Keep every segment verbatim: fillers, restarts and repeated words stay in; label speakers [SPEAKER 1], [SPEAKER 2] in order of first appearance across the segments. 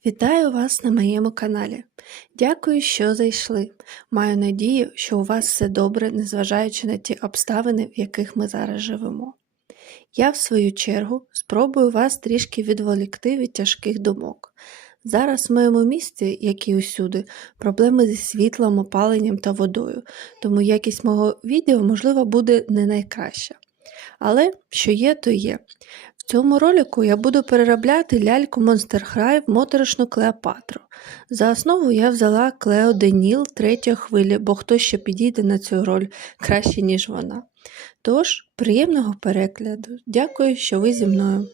[SPEAKER 1] Вітаю вас на моєму каналі. Дякую, що зайшли. Маю надію, що у вас все добре, незважаючи на ті обставини, в яких ми зараз живемо. Я, в свою чергу, спробую вас трішки відволікти від тяжких думок. Зараз в моєму місті, як і усюди, проблеми зі світлом, опаленням та водою, тому якість мого відео, можливо, буде не найкраща. Але що є, то є. В цьому ролику я буду переробляти ляльку Monster High в моторошну Клеопатру. За основу я взяла Клео Деніл третьої хвилі, бо хто ще підійде на цю роль краще, ніж вона. Тож, приємного перегляду. Дякую, що ви зі мною.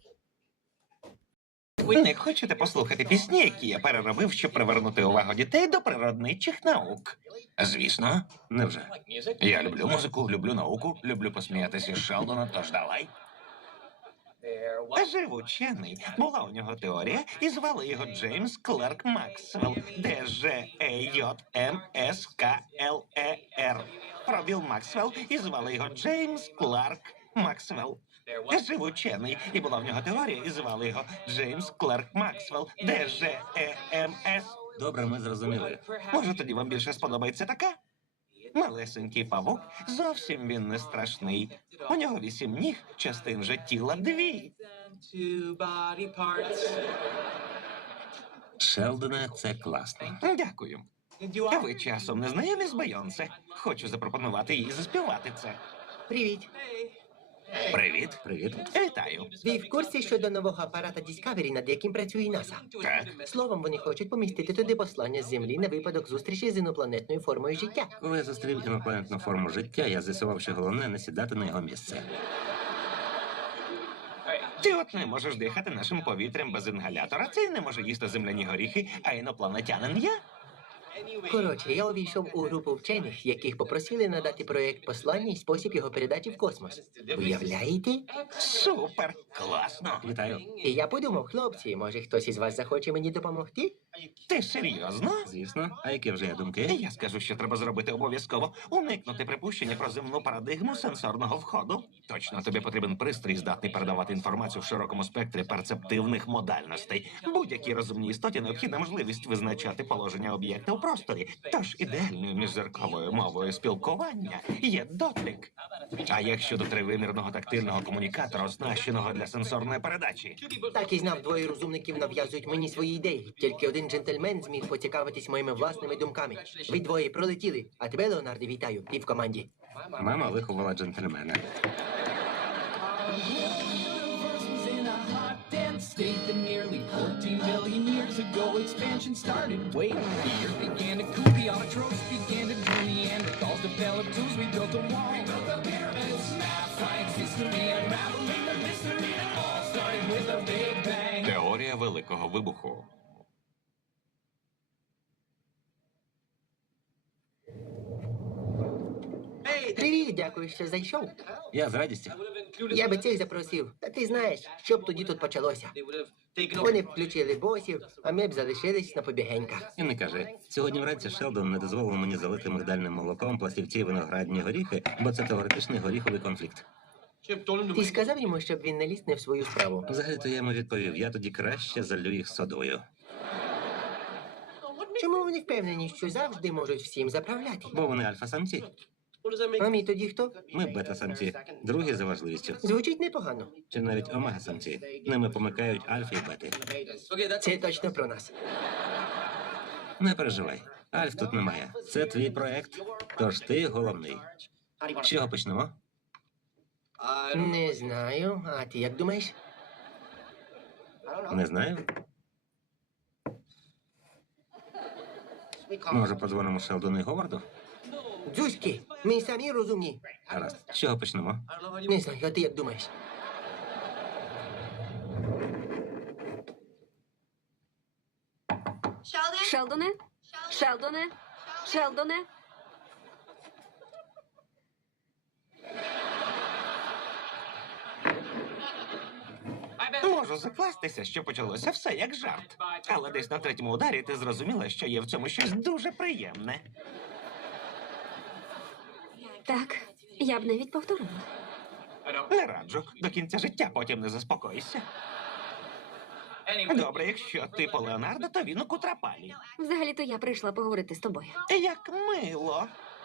[SPEAKER 2] Ви не хочете послухати пісні, які я переробив, щоб привернути увагу дітей до природничих наук? Звісно, невже? Я люблю музику, люблю науку, люблю посміятися з Шелдона, тож давай. Жив учений. Була у нього теорія, і звали його Джеймс Клерк Максвелл. Д Ж Е Й М С К Л Е Р. Пробіл Максвелл, і звали його Джеймс Кларк Максвелл. Жив учений, і була в нього теорія, і звали його Джеймс Клерк Максвелл. Д Ж Е М С.
[SPEAKER 3] Добре, ми зрозуміли.
[SPEAKER 2] Може, тоді вам більше сподобається така? Малесенький павук, зовсім він не страшний. У нього вісім ніг, частин же тіла дві.
[SPEAKER 3] Шелдоне, це класно.
[SPEAKER 2] Дякую. А ви часом не знайомі з Бейонсе? Хочу запропонувати їй заспівати це.
[SPEAKER 4] Привіт.
[SPEAKER 2] Привіт.
[SPEAKER 3] Привіт.
[SPEAKER 2] Вітаю.
[SPEAKER 4] Ви в курсі щодо нового апарата Discovery, над яким працює НАСА?
[SPEAKER 2] Так.
[SPEAKER 4] Словом, вони хочуть помістити туди послання з Землі на випадок зустрічі з інопланетною формою життя.
[SPEAKER 3] Коли я зустрів інопланетну форму життя, я з'ясував, що головне не сідати на його місце.
[SPEAKER 2] Ти от не можеш дихати нашим повітрям без інгалятора. Цей не може їсти земляні горіхи, а інопланетянин я.
[SPEAKER 4] Коротше, я увійшов у групу вчених, яких попросили надати проєкт послання і спосіб його передачі в космос. Уявляєте?
[SPEAKER 2] Супер. Класно.
[SPEAKER 3] Вітаю.
[SPEAKER 4] І я подумав, хлопці, може хтось із вас захоче мені допомогти?
[SPEAKER 2] Ти серйозно?
[SPEAKER 3] Звісно. А які вже є думки?
[SPEAKER 2] Я скажу, що треба зробити обов'язково. Уникнути припущення про земну парадигму сенсорного входу. Точно, тобі потрібен пристрій, здатний передавати інформацію в широкому спектрі перцептивних модальностей. Будь-якій розумній істоті необхідна можливість визначати положення об'єкта у просторі. Тож ідеальною міжзерковою мовою спілкування є дотик. А як щодо тривимірного тактильного комунікатора, оснащеного для сенсорної передачі?
[SPEAKER 4] Так і знав, двоє розумників нав'язують мені свої ідеї. Тільки один джентльмен зміг поцікавитись моїми власними думками. Ви двоє пролетіли, а тебе, Леонарде, вітаю, ти в команді.
[SPEAKER 3] Мама виховала джентльмена.
[SPEAKER 5] In a hot, dense state that nearly fourteen billion years ago expansion started. Wait, the earth began to cool, the autotrophs began to drool, Neanderthals developed tools, we built a wall. We built the pyramids, math, science, history, unraveling the mystery. It all started with a big bang.
[SPEAKER 2] Теорія Великого Вибуху.
[SPEAKER 4] Привіт, дякую, що зайшов.
[SPEAKER 3] Я з радістю.
[SPEAKER 4] Я би цих запросив. Та ти знаєш, що б тоді тут почалося. Вони б включили босів, а ми б залишились на побігеньках.
[SPEAKER 3] І не кажи. Сьогодні вранці Шелдон не дозволив мені залити мигдальним молоком пластівці і виноградні горіхи, бо це теоретичний горіховий конфлікт.
[SPEAKER 4] Ти сказав йому, щоб він не ліз не в свою справу.
[SPEAKER 3] Взагалі-то я йому відповів, я тоді краще залю їх содою.
[SPEAKER 4] Чому вони впевнені, що завжди можуть всім заправляти?
[SPEAKER 3] Бо вони альфа-самці.
[SPEAKER 4] А мій тоді хто?
[SPEAKER 3] Ми бета-самці. Другі за важливістю.
[SPEAKER 4] Звучить непогано.
[SPEAKER 3] Чи навіть омега-самці. Ними помикають альфи і бети.
[SPEAKER 4] Це точно про нас.
[SPEAKER 3] Не переживай. Альф тут немає. Це твій проект. Тож ти головний. З чого почнемо?
[SPEAKER 4] Не знаю. А ти як думаєш?
[SPEAKER 3] Не знаю. Може, подзвонимо Шелдону і Говарду?
[SPEAKER 4] Дзузьки, ми самі розумні.
[SPEAKER 3] Гаразд. З чого почнемо?
[SPEAKER 4] Не знаю, а ти як думаєш?
[SPEAKER 6] Шелдоне? Шелдоне? Шелдоне?
[SPEAKER 2] Можу закластися, що почалося все як жарт. Але десь на третьому ударі ти зрозуміла, що є в цьому щось дуже приємне.
[SPEAKER 6] Так, я б навіть повторила.
[SPEAKER 2] Не раджу. До кінця життя потім не заспокоїшся. Добре, якщо ти по Леонардо, то він у Кутрапалі.
[SPEAKER 6] Взагалі-то я прийшла поговорити з тобою.
[SPEAKER 2] Як мило.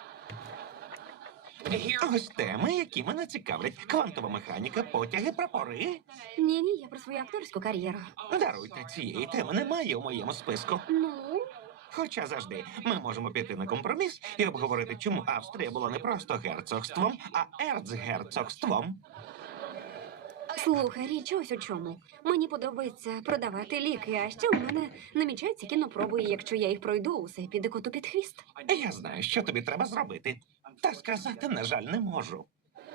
[SPEAKER 2] Ось теми, які мене цікавлять. Квантова механіка, потяги, прапори.
[SPEAKER 6] Ні-ні, я про свою акторську кар'єру.
[SPEAKER 2] Даруйте, цієї теми немає у моєму списку.
[SPEAKER 6] Ну,
[SPEAKER 2] Хоча завжди ми можемо піти на компроміс і обговорити, чому Австрія була не просто герцогством, а ерцгерцогством.
[SPEAKER 6] слухай, річ ось у чому. Мені подобається продавати ліки, а ще у мене намічаються кінопроби, і якщо я їх пройду, усе піде коту під хвіст.
[SPEAKER 2] Я знаю, що тобі треба зробити. Та сказати, на жаль, не можу.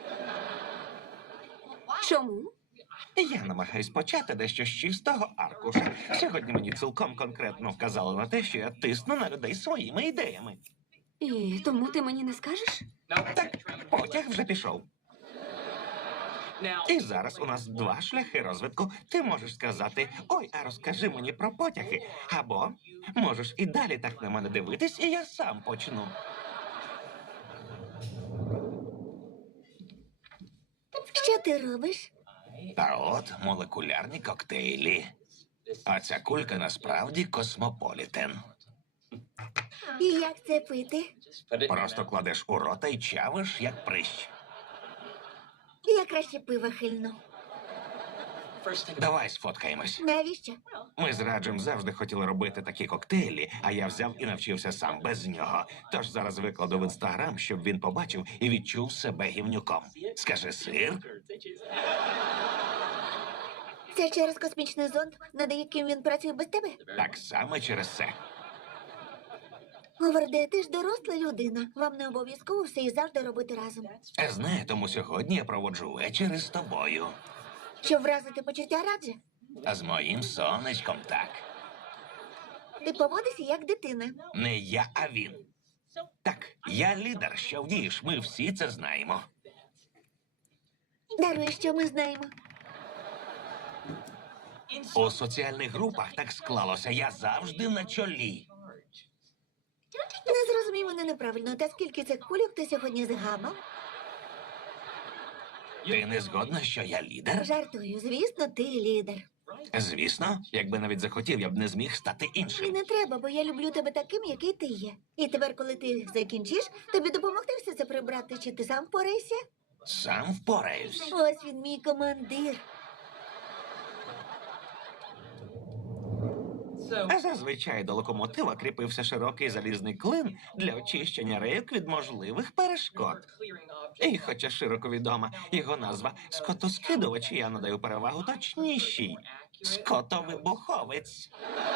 [SPEAKER 6] Чому?
[SPEAKER 2] Я намагаюсь почати дещо з чистого аркуша. Сьогодні мені цілком конкретно вказали на те, що я тисну на людей своїми ідеями.
[SPEAKER 6] І тому ти мені не скажеш?
[SPEAKER 2] Так, потяг вже пішов. І зараз у нас два шляхи розвитку. Ти можеш сказати: ой, а розкажи мені про потяги. Або можеш і далі так на мене дивитись, і я сам почну.
[SPEAKER 7] Що ти робиш?
[SPEAKER 2] Та от молекулярні коктейлі. А ця кулька насправді космополітен.
[SPEAKER 7] І як це пити?
[SPEAKER 2] Просто кладеш у рота і чавиш, як прищ.
[SPEAKER 7] Я краще пива хильну.
[SPEAKER 2] Давай сфоткаємось.
[SPEAKER 7] Навіщо?
[SPEAKER 2] Ми з Раджем завжди хотіли робити такі коктейлі, а я взяв і навчився сам без нього. Тож зараз викладу в інстаграм, щоб він побачив і відчув себе гівнюком. Скажи сир?
[SPEAKER 7] Це через космічний зонд, над яким він працює без тебе?
[SPEAKER 2] Так само через це.
[SPEAKER 7] Говарде, ти ж доросла людина. Вам не обов'язково все і завжди робити разом.
[SPEAKER 2] Знаю, тому сьогодні я проводжу вечір з тобою.
[SPEAKER 7] Щоб вразити почуття Раджа,
[SPEAKER 2] А з моїм сонечком так.
[SPEAKER 7] ти поводишся як дитина.
[SPEAKER 2] Не я, а він. Так, я лідер, що вдієш, ми всі це знаємо.
[SPEAKER 7] Даруй, що ми знаємо.
[SPEAKER 2] У соціальних групах так склалося, я завжди на чолі.
[SPEAKER 7] Не зрозумій мене неправильно. Та скільки цих кульок ти сьогодні згамав?
[SPEAKER 2] Ти не згодна, що я лідер?
[SPEAKER 7] Жартую, звісно, ти лідер.
[SPEAKER 2] Звісно, якби навіть захотів, я б не зміг стати
[SPEAKER 7] І
[SPEAKER 2] іншим.
[SPEAKER 7] не треба, бо я люблю тебе таким, який ти є. І тепер, коли ти закінчиш, тобі допомогти все це прибрати, чи ти сам впорайся?
[SPEAKER 2] Сам впораюсь.
[SPEAKER 7] Ось він, мій командир.
[SPEAKER 2] А зазвичай до локомотива кріпився широкий залізний клин для очищення рейок від можливих перешкод. І хоча широко відома його назва скотоскидувач, я надаю перевагу точнішій. Скотовибуховець.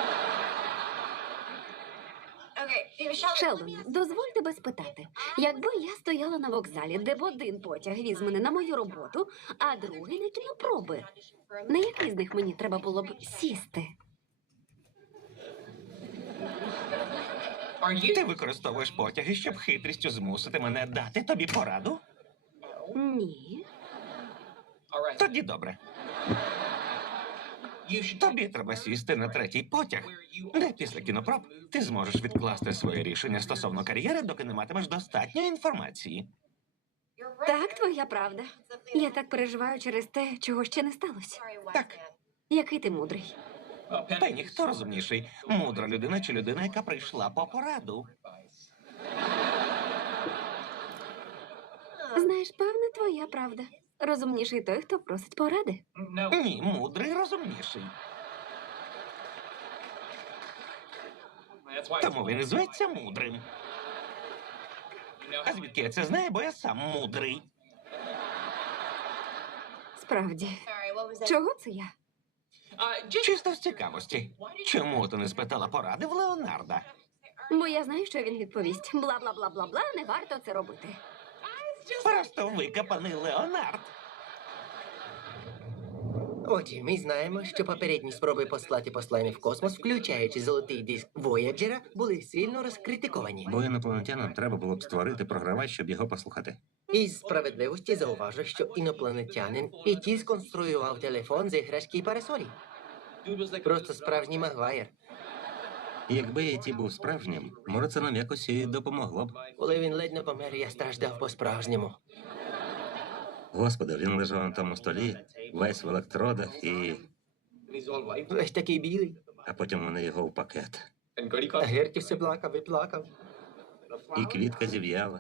[SPEAKER 6] Шелдоне, дозволь тебе спитати. Якби я стояла на вокзалі, де б один потяг віз мене на мою роботу, а другий на кінопроби, на який з них мені треба було б сісти?
[SPEAKER 2] Ти використовуєш потяги, щоб хитрістю змусити мене дати тобі пораду?
[SPEAKER 6] Ні.
[SPEAKER 2] Тоді добре. Тобі треба сісти на третій потяг, де після кінопроб ти зможеш відкласти своє рішення стосовно кар'єри, доки не матимеш достатньо інформації.
[SPEAKER 6] Так, твоя правда. Я так переживаю через те, чого ще не сталося.
[SPEAKER 2] Так,
[SPEAKER 6] Який ти мудрий.
[SPEAKER 2] та й ніхто розумніший. Мудра людина чи людина, яка прийшла по пораду.
[SPEAKER 6] Знаєш, певне, твоя правда. Розумніший той, хто просить поради.
[SPEAKER 2] Ні, мудрий розумніший. Тому він і зветься мудрим. А звідки я це знаю, бо я сам мудрий.
[SPEAKER 6] Справді. Чого це я?
[SPEAKER 2] Чисто з цікавості. Чому ти не спитала поради в Леонарда?
[SPEAKER 6] Бо я знаю, що він відповість. Бла-бла-бла-бла-бла, не варто це робити.
[SPEAKER 2] Просто викопаний Леонард.
[SPEAKER 4] Отже, ми знаємо, що попередні спроби послати послання в космос, включаючи золотий диск Вояджера, були сильно розкритиковані.
[SPEAKER 3] Бо інопланетянам треба було б створити програвач, щоб його послухати.
[SPEAKER 4] Із справедливості зауважу, що інопланетянин і ті сконструював телефон з іграшки і парасолі. Просто справжній Магуайр.
[SPEAKER 3] Якби і ті був справжнім, може це нам якось і допомогло б.
[SPEAKER 4] Коли він ледь не помер, я страждав по-справжньому.
[SPEAKER 3] Господи, він лежав на тому столі, весь в електродах і.
[SPEAKER 4] Весь такий білий.
[SPEAKER 3] А потім вони його в пакет.
[SPEAKER 4] А Герті все плакав і плакав.
[SPEAKER 3] І квітка зів'яла.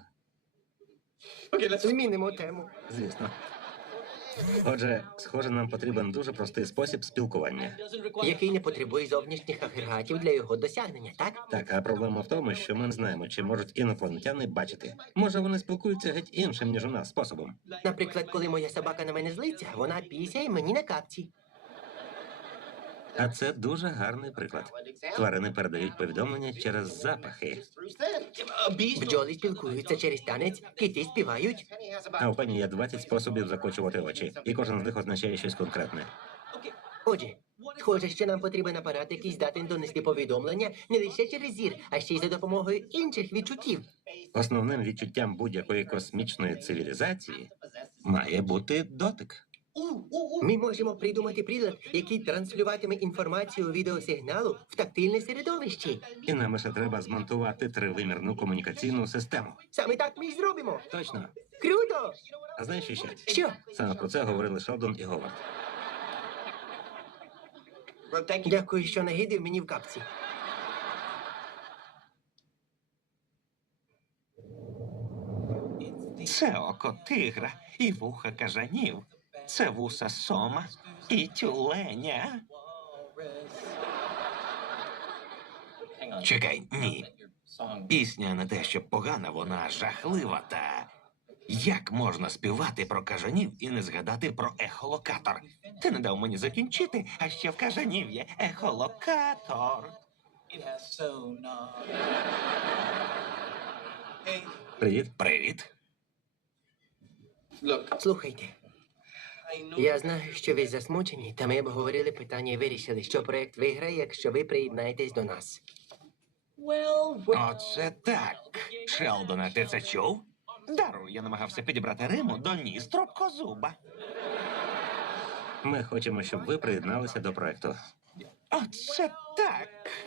[SPEAKER 4] Змінимо тему.
[SPEAKER 3] Звісно. Отже, схоже, нам потрібен дуже простий спосіб спілкування.
[SPEAKER 4] Який не потребує зовнішніх агрегатів для його досягнення, так?
[SPEAKER 3] Так, а проблема в тому, що ми не знаємо, чи можуть інопланетяни бачити. Може, вони спілкуються геть іншим, ніж у нас, способом.
[SPEAKER 4] Наприклад, коли моя собака на мене злиться, вона пісяє мені на капці.
[SPEAKER 3] А це дуже гарний приклад. Тварини передають повідомлення через запахи.
[SPEAKER 4] Бджоли спілкуються через танець, кити співають.
[SPEAKER 3] А у пані є двадцять способів закочувати очі, і кожен з них означає щось конкретне.
[SPEAKER 4] Отже, схоже, що нам потрібен апарат, який здатен донести повідомлення не лише через зір, а ще й за допомогою інших відчуттів.
[SPEAKER 3] Основним відчуттям будь-якої космічної цивілізації має бути дотик.
[SPEAKER 4] Ми можемо придумати прилад, який транслюватиме інформацію відеосигналу в тактильне середовище.
[SPEAKER 3] І нам ще треба змонтувати тривимірну комунікаційну систему.
[SPEAKER 4] Саме так ми й зробимо.
[SPEAKER 3] Точно.
[SPEAKER 4] Круто!
[SPEAKER 3] А знаєш що ще?
[SPEAKER 4] Що?
[SPEAKER 3] Саме про це говорили Шелдон і Говард.
[SPEAKER 4] Дякую, що нагидив мені в капці.
[SPEAKER 2] Це око тигра і вуха кажанів. Це вуса сома і тюленя. Чекай, ні. Пісня не те, що погана, вона жахлива та... Як можна співати про кажанів і не згадати про ехолокатор? Ти не дав мені закінчити, а ще в кажанів є ехолокатор.
[SPEAKER 3] Привіт.
[SPEAKER 2] Привіт.
[SPEAKER 4] Слухайте, я знаю, що ви засмучені, та ми обговорили питання і вирішили, що проект виграє, якщо ви приєднаєтесь до нас.
[SPEAKER 2] Оце так. Шелдоне, ти це чув? Даруй, я намагався підібрати риму до ніс трубкозуба.
[SPEAKER 3] Ми хочемо, щоб ви приєдналися до проекту.
[SPEAKER 2] Оце так.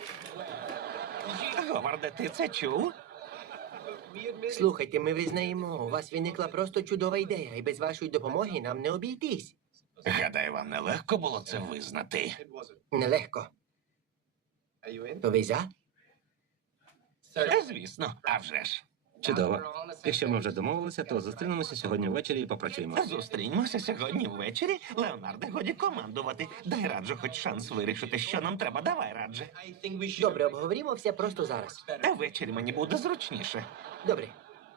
[SPEAKER 2] Говарде, ти це чув?
[SPEAKER 4] Слухайте, ми визнаємо, у вас виникла просто чудова ідея, і без вашої допомоги нам не обійтись.
[SPEAKER 2] Гадаю, вам нелегко було це визнати.
[SPEAKER 4] Нелегко. То ви за?
[SPEAKER 2] Звісно, а вже ж.
[SPEAKER 3] Чудово. Якщо ми вже домовилися, то зустрінемося сьогодні ввечері і попрацюємо.
[SPEAKER 2] Зустрінемося сьогодні ввечері. Леонарде, годі командувати. Дай раджу хоч шанс вирішити, що нам треба. Давай, радже.
[SPEAKER 4] Добре, обговоримо все просто зараз.
[SPEAKER 2] А ввечері мені буде зручніше.
[SPEAKER 4] Добре.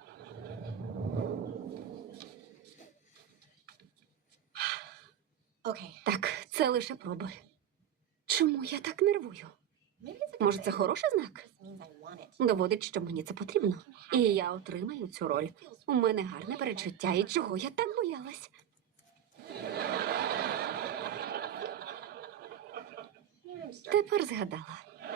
[SPEAKER 6] Так, це лише проби. Чому я так нервую? Може, це хороший знак? Доводить, що мені це потрібно. І я отримаю цю роль. У мене гарне перечуття, і чого я так боялась? Тепер згадала.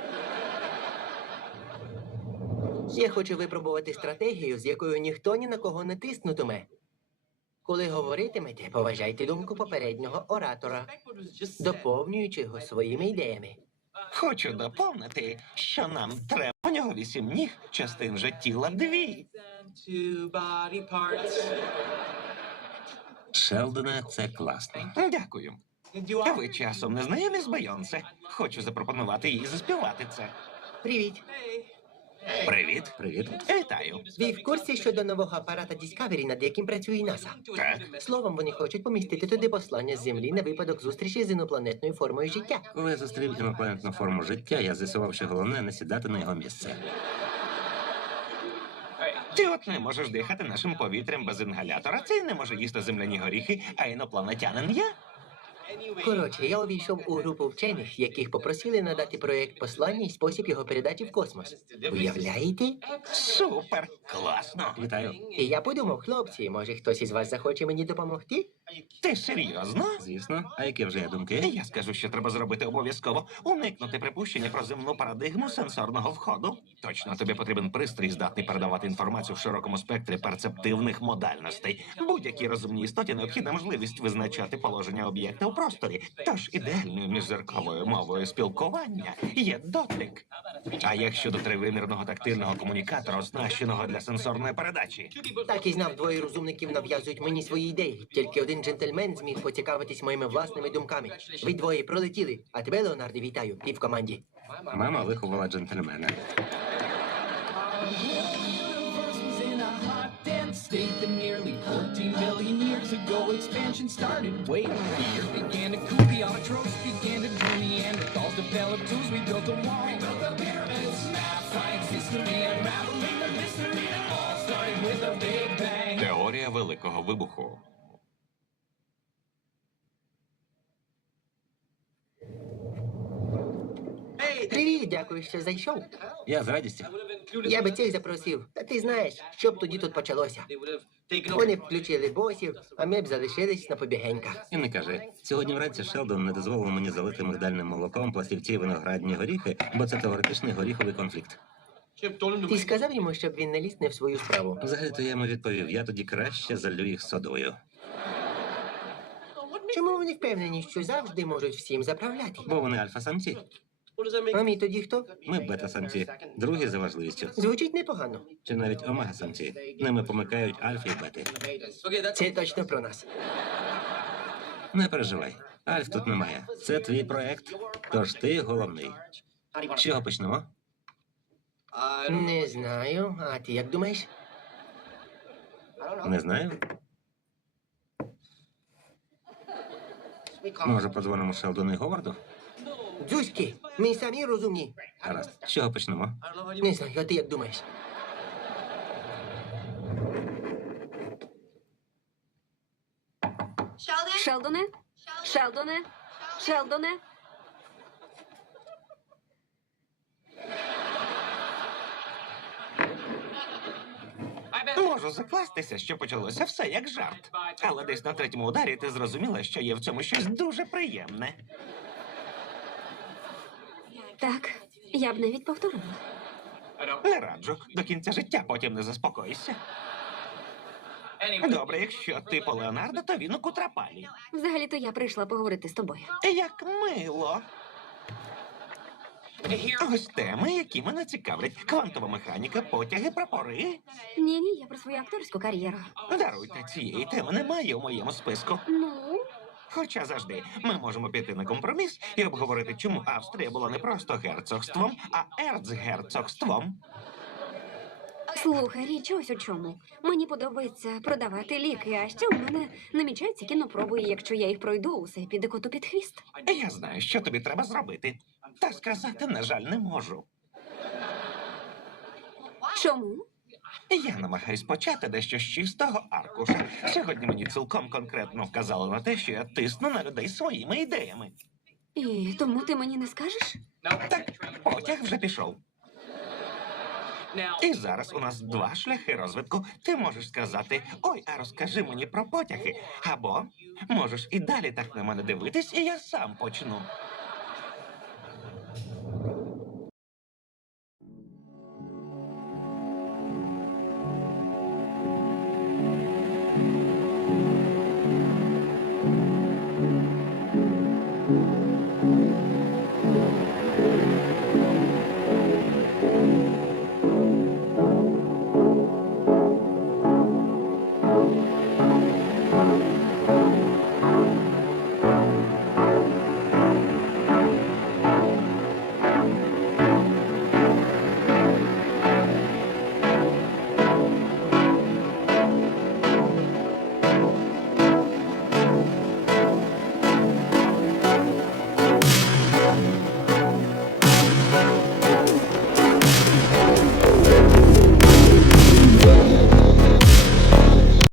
[SPEAKER 4] Я хочу випробувати стратегію, з якою ніхто ні на кого не тиснутиме. Коли говоритимете, поважайте думку попереднього оратора, доповнюючи його своїми ідеями.
[SPEAKER 2] Хочу доповнити, що нам треба. У нього вісім ніг, частин же тіла дві.
[SPEAKER 3] Шелдоне, це класно.
[SPEAKER 2] Дякую. А ви часом не знайомі з Бейонсе? Хочу запропонувати їй заспівати це.
[SPEAKER 4] Привіт!
[SPEAKER 2] Привіт.
[SPEAKER 3] Привіт.
[SPEAKER 2] Вітаю.
[SPEAKER 4] Ви в курсі щодо нового апарата Discovery, над яким працює НАСА?
[SPEAKER 2] Так.
[SPEAKER 4] Словом, вони хочуть помістити туди послання з Землі на випадок зустрічі з інопланетною формою життя.
[SPEAKER 3] Коли я зустрів інопланетну форму життя, я з'ясував, що головне не сідати на його місце.
[SPEAKER 2] Ти от не можеш дихати нашим повітрям без інгалятора. Цей не може їсти земляні горіхи, а інопланетянин я.
[SPEAKER 4] Коротше, я увійшов у групу вчених, яких попросили надати проєкт послання і спосіб його передачі в космос. Уявляєте?
[SPEAKER 2] Супер. Класно.
[SPEAKER 3] Вітаю.
[SPEAKER 4] І я подумав, хлопці, може хтось із вас захоче мені допомогти?
[SPEAKER 2] Ти серйозно?
[SPEAKER 3] Звісно. А які вже є думки?
[SPEAKER 2] Я скажу, що треба зробити обов'язково. Уникнути припущення про земну парадигму сенсорного входу. Точно, тобі потрібен пристрій, здатний передавати інформацію в широкому спектрі перцептивних модальностей. Будь-якій розумній істоті необхідна можливість визначати положення об'єкта у просторі. Тож ідеальною міжзерковою мовою спілкування є дотик. А як щодо тривимірного тактильного комунікатора, оснащеного для сенсорної передачі?
[SPEAKER 4] Так і знав, двоє розумників нав'язують мені свої ідеї. Тільки один жоден джентльмен зміг поцікавитись моїми власними думками. Ви двоє пролетіли, а тебе, Леонарде, вітаю, ти в команді.
[SPEAKER 3] Мама виховала джентльмена.
[SPEAKER 5] universe was in a hot, dense state that nearly fourteen billion years ago expansion started. Wait, the earth began to cool, the autotrophs began to drool, Neanderthals developed tools, we built a wall, we built the pyramids, math, science, history, unraveling the mystery. It all started with a big bang.
[SPEAKER 2] Теорія Великого Вибуху.
[SPEAKER 4] Привіт, дякую, що зайшов.
[SPEAKER 3] Я з радістю.
[SPEAKER 4] Я би цих запросив. Та ти знаєш, що б тоді тут почалося. Вони б включили босів, а ми б залишились на побігеньках.
[SPEAKER 3] І не кажи. Сьогодні вранці Шелдон не дозволив мені залити мигдальним молоком пластівці виноградні горіхи, бо це теоретичний горіховий конфлікт.
[SPEAKER 4] Ти сказав йому, щоб він не ліз не в свою справу.
[SPEAKER 3] Взагалі-то я йому відповів, я тоді краще залю їх содою.
[SPEAKER 4] Чому вони впевнені, що завжди можуть всім заправляти?
[SPEAKER 3] Бо вони альфа-самці.
[SPEAKER 4] А мій тоді хто?
[SPEAKER 3] Ми бета-самці. Другі за важливістю.
[SPEAKER 4] Звучить непогано.
[SPEAKER 3] Чи навіть омега-самці. Ними помикають альфи і бети.
[SPEAKER 4] Це точно про нас.
[SPEAKER 3] Не переживай. Альф тут немає. Це твій проект. Тож ти головний. З чого почнемо?
[SPEAKER 4] Не знаю. А ти як думаєш?
[SPEAKER 3] Не знаю. Може, подзвонимо Шелдону і Говарду?
[SPEAKER 4] Дзузьки, ми самі розумні.
[SPEAKER 3] Гаразд. З чого почнемо?
[SPEAKER 4] Не знаю, а ти як думаєш?
[SPEAKER 6] Шелдоне? Шелдоне? Шелдоне?
[SPEAKER 2] Можу закластися, що почалося все як жарт. Але десь на третьому ударі ти зрозуміла, що є в цьому щось дуже приємне.
[SPEAKER 6] Так, я б навіть повторила.
[SPEAKER 2] Не раджу. До кінця життя потім не заспокоїшся. Добре, якщо ти по Леонардо, то він у Кутрапалі.
[SPEAKER 6] Взагалі-то я прийшла поговорити з тобою.
[SPEAKER 2] Як мило. Ось теми, які мене цікавлять. Квантова механіка, потяги, прапори.
[SPEAKER 6] Ні-ні, я про свою акторську кар'єру.
[SPEAKER 2] Даруйте, цієї теми немає у моєму списку.
[SPEAKER 6] Ну,
[SPEAKER 2] Хоча завжди ми можемо піти на компроміс і обговорити, чому Австрія була не просто герцогством, а ерцгерцогством.
[SPEAKER 6] слухай, річ ось у чому. Мені подобається продавати ліки, а ще у мене намічаються кінопроби, і якщо я їх пройду, усе піде коту під хвіст.
[SPEAKER 2] Я знаю, що тобі треба зробити. Та сказати, на жаль, не можу.
[SPEAKER 6] Чому?
[SPEAKER 2] Я намагаюсь почати дещо з чистого аркуша. Сьогодні мені цілком конкретно вказали на те, що я тисну на людей своїми ідеями.
[SPEAKER 6] І тому ти мені не скажеш?
[SPEAKER 2] Так, потяг вже пішов. І зараз у нас два шляхи розвитку. Ти можеш сказати: ой, а розкажи мені про потяги. Або можеш і далі так на мене дивитись, і я сам почну.